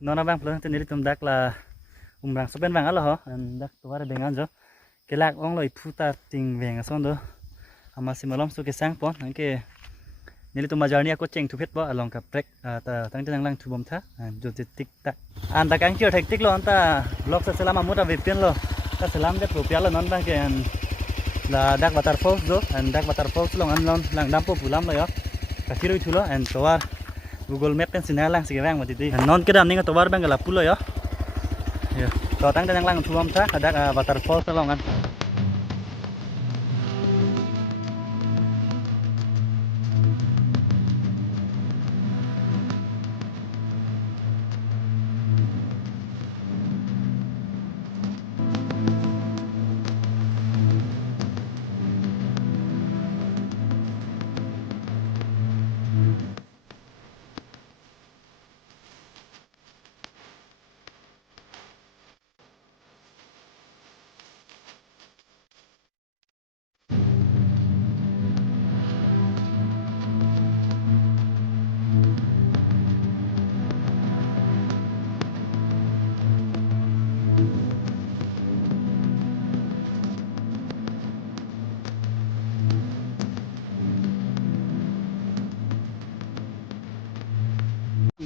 Nona bang pelan tu nili tum dak la umrang sopen bang alo ho and dak tuara dengan jo kelak ong lo iputa ting veng ason do amasi malom su ke sang pon angke nili tum majarni aku ceng tu phet bo along ka prek ta tang tang lang tu bom tha jo tik tak an dak ang kyo thek tik lo anta blog sa selama muta vepen lo ta selam det rupiah lo non bang ke an la dak waterfalls do and dak waterfalls long an long lang dampo pulam lo yo ka kiru thulo and tuar Google Map pen sinalang sige bang matiti non kedam ninga tobar bang la pulo yo ya to tang tang lang thuam tha ada waterfall salongan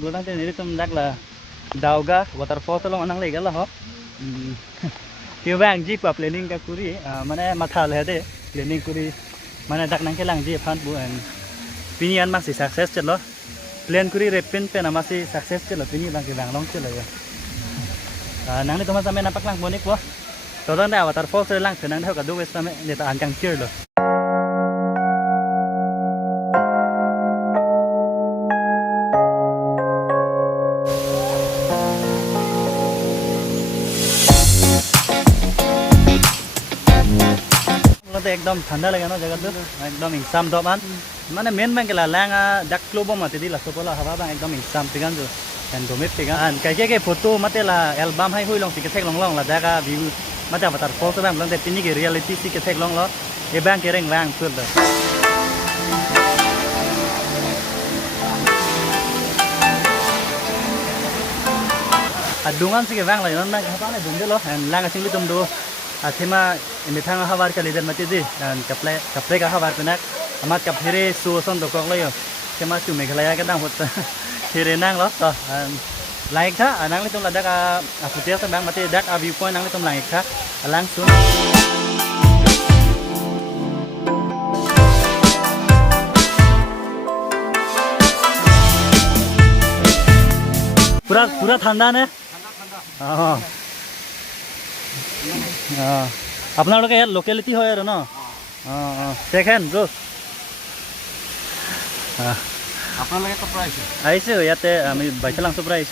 Gulang te nili tum dak la dauga waterfall tolong anang lega la ho tiu bang ji pa planning ka kuri mane matha le de planning kuri mane dak nang ke lang ji phan bu an pinian ma si success chelo plan kuri repen pe na ma si success chelo pini bang ke bang long chelo ya nang ni toma same napak lang bonik bo to dang da waterfall se lang nang da ka du wes same ne ta an kang chir lo एकदम ठंडा लगे ना जगह तो एकदम इंसाम दो मान माने मेन में केला लांगा डक क्लोबो मते दिला सोपोला हवा बा एकदम इंसाम पिगान जो एंड डोमेट पिगान अन के फोटो मते ला एल्बम हाई हुई लोंग सिके थेक लोंग ला दागा व्यू मते बता फोटो बा लंग ते पिनी के रियलिटी सिके थेक लोंग लो ए बैंक के रेंग वांग सुल दो adungan sige वांग ला नन हवा ने दुंगे लो एंड लांगा सिंगली तुम दो Athema imitang hawar ka lider matidi dan kaple ka hawar penak amat kap hire su son do kok lo yo kema chu Meghalaya ka dang hot hire nang lo to like tha anang li tum la dak aputia sa bang mati dak view point nang li tum lang ikha alang sun पूरा ठंडा ने हां আপনার লোকে লোকেলিটি হয় আর না দেখেন ব্রো আপনার লাগে তো প্রাইস আইছে ইয়াতে আমি বাইছলাং তো প্রাইস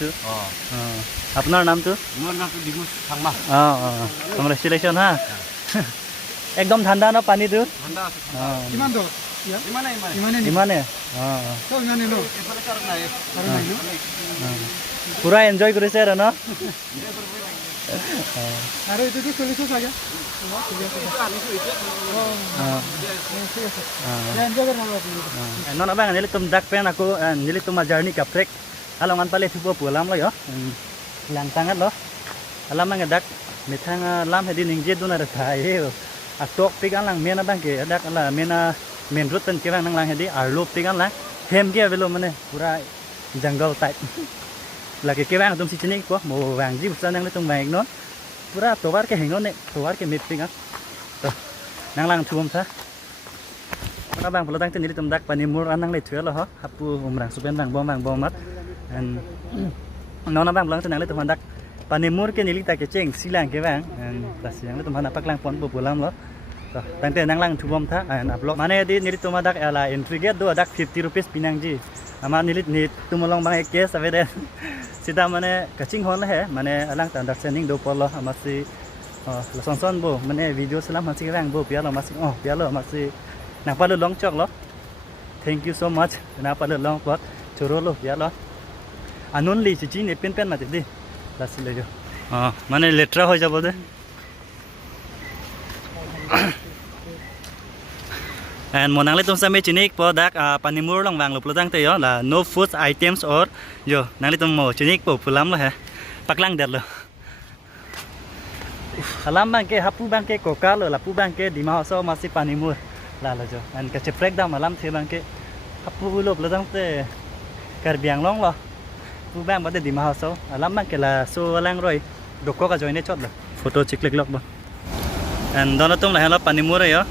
আপনার নাম তো মোর নাম তো দিগুস থাংমা কংগ্রেচুলেশন হা একদম ঠান্ডা না পানি তো ঠান্ডা আছে কিমান দো ইমানে তো ইমানে লো এফালে কারণ নাই পুরা এনজয় করেছে আর না আর এই তো চলিছো Saga non abang nili tum dak pen aku nili tum journey ka prek alongan pale thupo pulam lo yo lang tangat lo alam mang dak mithang lam hedi ningje duna ra thai atok pigan lang mena bang ke dak ala mena men rut pen ke bang nang lang hedi arlo pigan lang hem ke velo mane pura jungle type lagi ke bang tum si chini ko mo wang ji busan nang tum bang no pura tobar ke hengon ne tobar ke mit pigan to nang lang thuom tha mana bang pelotang tu nili tum dak panimur anang le thue lo ho hapu umrang supen bang bom mat and nona bang pelotang tu nang le tum dak panimur ke nili ta ke cheng silang ke bang and tasiang le tum hana pak lang pon bu pulam lo to tang te nang lang thubom tha and upload mane di nili tum dak ala entry gate do dak 50 rupees pinang ji ama nili ni tumolong bang ek case ave de sida mane kaching hon he mane alang ta understanding do polo amasi la son bo mane video salam hasi bang bo pia lo masi pia lo masi nang palu long chok lo thank you so much na palu long pot choro lo pia lo anon li chi ne pen pen mate di lasi le jo mane letra hoy jabo de and monang le tum sa me chinik po dak panimur long wang lo plodang te yo la no food items or yo nang le tum mo chinik po pulam lo ha paklang der lo alam bang ke hapu bang ke kokal lo la pu bang ke dimao so masi panimur la lo jo and ka cheprek dam alam the bang ke hapu lo plodang te kar biang long lo pu bang ba de dimao so alam bang ke la so lang roi dokko ka joine chot lo photo chiklik lok ba and dono tum la helo panimur yo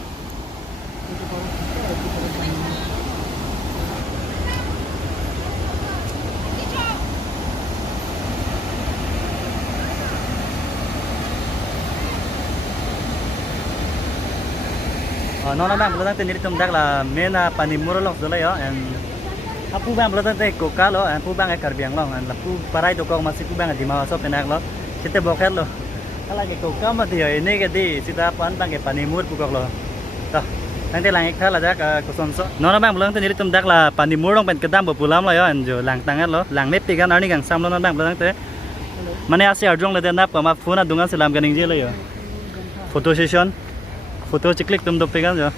nona bang belum tentu tum dak la mena panimur long solo yo and apu bang belum tentu kokal lo and pu bang karbiang long and pu parai to ko masih pu bang di mawa so penak lo kita boker lo ala ke kokam ma dia ini ke di sita pan bang ke panimur pu kok lo toh nanti lang ek thala dak kuson so nona bang belum tentu tum dak la panimur long pen kedam bo pulam lo yo and jo lang tangan lo lang met pi kan arni gang sam lo nona bang belum tentu mane ase arjong le den nap ma phone adungan selam ganing je lo yo photo session photo chiklik tum dopik kan jo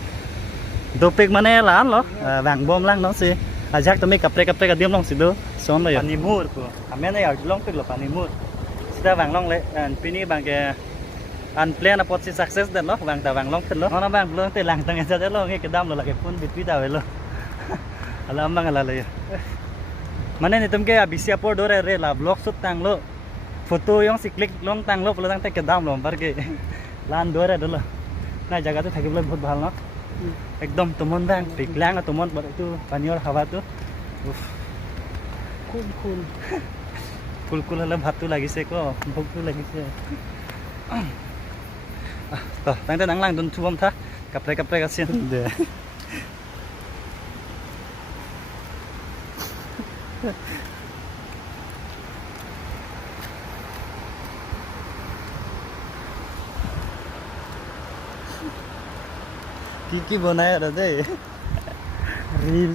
dopik mane lan lo wang bom lang no si ajak tumi kapre ka diam long sido son lo yo panimur ko amene ar long pik lo panimur sida wang long le an pini bang ke an plan apot si success den lo wang ta wang long ten lo ona bang lo te lang tang sa lo nge ke dam lo la ke pun bitwi da lo alam bang ala le mane ni tum ke abisia por dore re la vlog sut tang lo photo yong siklik long tang lo polo tang te ke dam lo bar ke lan dore do lo না জায়গাতে থাকিবলে বহুত ভাল না একদম তুমন ব্যাং পিকলাং তুমন বড়টো পানিৰ হাৱাটো কুল কুল কুল কুল হলে ভাতটো লাগিছে কো ভোকটো লাগিছে তো তাইতে নাংলাং দন থুবম থা কাপৰে গাছিন দে কি কি বনায় রে রিল